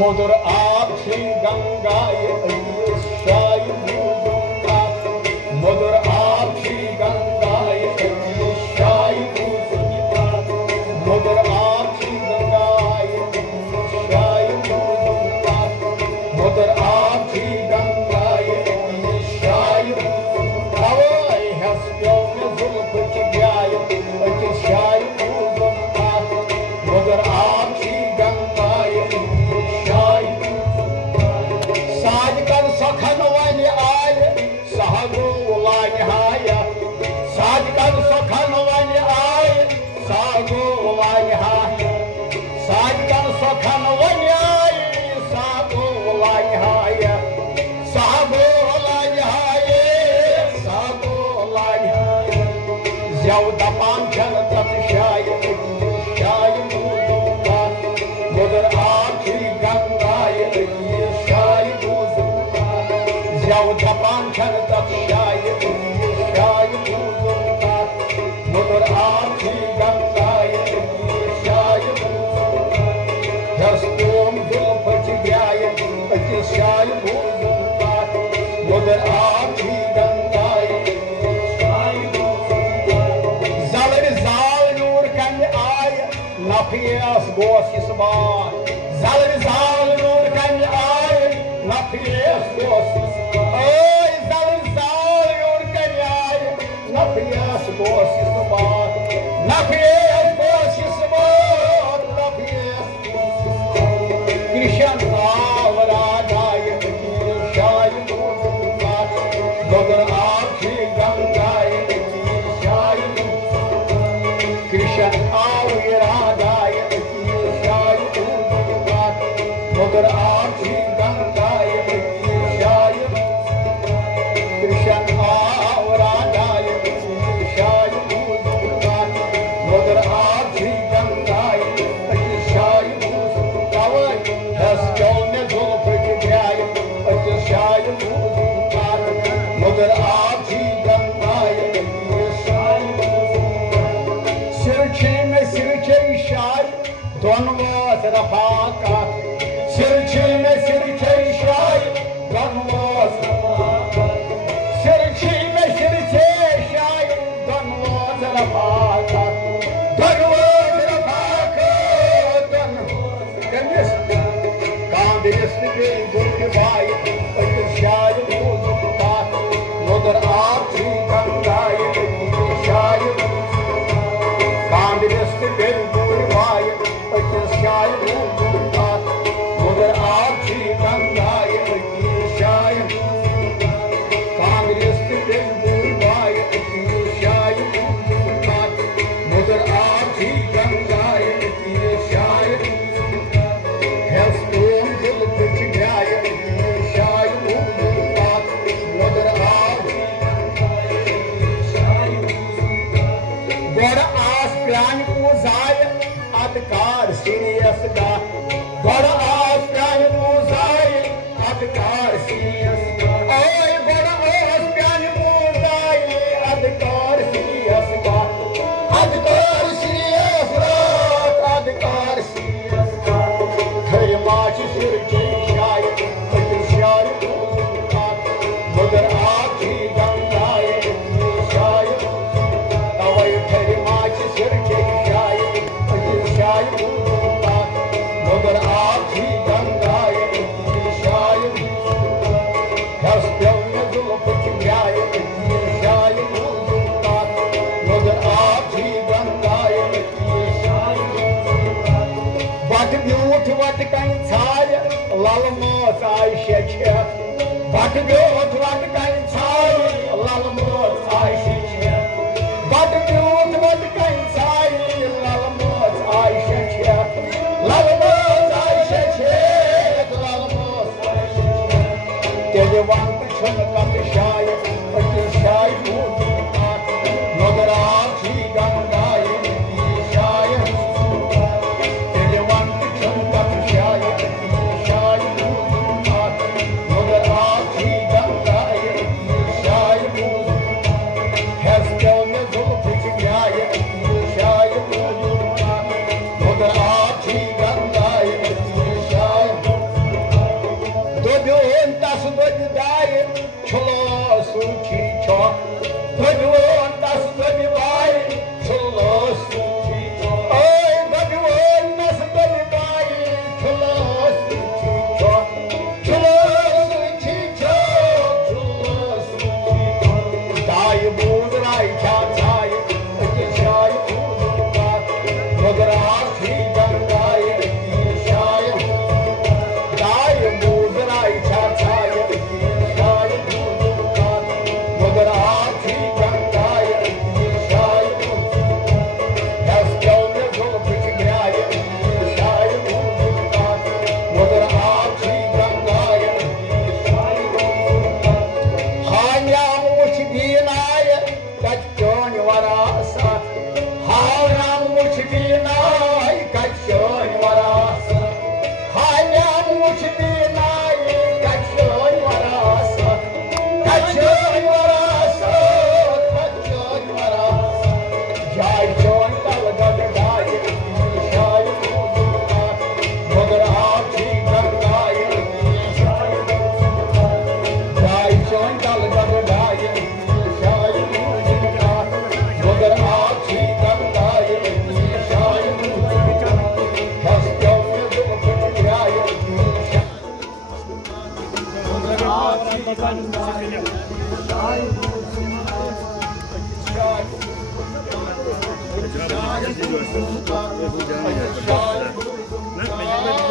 मधुर आक्षी गंगाए शाही भूजुका मधुर आक्षी गंगाए शाही भूजुका मधुर आक्षी गंगाए शाही भूजुका मधुर आक्षी गंगाए शाही भूजुका हवाई हंसों में जुल्फ चिढ़ाए शाही भूजुका मधुर आक्षी गंगाए साज कर सखन वन आय सहगो लाया साज कर सखन वन आय सहगो लाया साज कर सखन वन आय सहगो लाया सहगो लाया ज्याव दपान छन तत शाय भूजुका मधुर आखी गंगाए शाही भूजुका ज्याव दपान छन तत शाय भूजुका मधुर आखी गंगाए शाही भूजुका हस्तोम जुल्फ चिढ़ाए शाही भूजुका मधुर आखी गंगाए शाही भूजुका जलर जाल नूर कन आय नफियस गोस इसबार जलर जाल नूर कन आय नफियस गोस ओय जलर जाल नूर कन आय नफियस गोस इसबार नफियस गोस इसबार नफियस कृष्ण आवरागाय शाही भूजुका मधुर आखी गंगाए शाही भूजुका कृष्ण आवरागाय शाही भूजुका मधुर आखी गंगाए शाही कृष्ण आवरागाय शाही भूजुका मधुर आखी गंगाए शाही भूजुका हंसों में जुल्फ चिढ़ाए शाही भूजुका मधुर आखी गंगाए शाही भूजुका सिरछे में सिरछे शाही दोनों रफाका सिरछे में सिरछे शाही दोनों सिरछे में सिरछे शाही दोनों रफाका कांदिस के गुल भाई शाही भूजुका मधुर आखी गंगाए शाही कांदिस के गुल भाई शाही भूजुका मधुर आखी गंगाए शाही कांदिस के गुल भाई शाही भूजुका मधुर आखी गंगाए शाही हंसों जुल्फ चिढ़ाए शाही भूजुका मधुर आखी शाही गोड़ आस प्राण पूजाय अधिकार सीरियस का गोड़ आस प्राण पूजाय अधिकार सीरियस का ओए गोड़ आस प्राण पूजाय अधिकार सीरियस का अधिकार सीरियस का अधिकार सीरियस का खरी माच सिर की शाही भूजुका मधुर आखी गंगाए शाही तवै खरी माच सिर की शाही भूजुका मधुर आखी गंगाए शाही हंसों में जुल्फ चिढ़ाए शाही भूजुका मधुर आखी गंगाए शाही बट ब्यूठ वट कन छाय लल मोस आय शेछ बट ब्यूठ वट कन छाय लल मोस आय शेछ बट ब्यूठ वट कन छाय लल मोस आय शेछ लल मोस आय शेछ लल मोस आय शेछ तेरे वंत छन कत शाय शाही भूजुका मधुर आखी गंगाए शाही तेरे वंत छन कत शाही भूजुका मधुर आखी गंगाए Ne?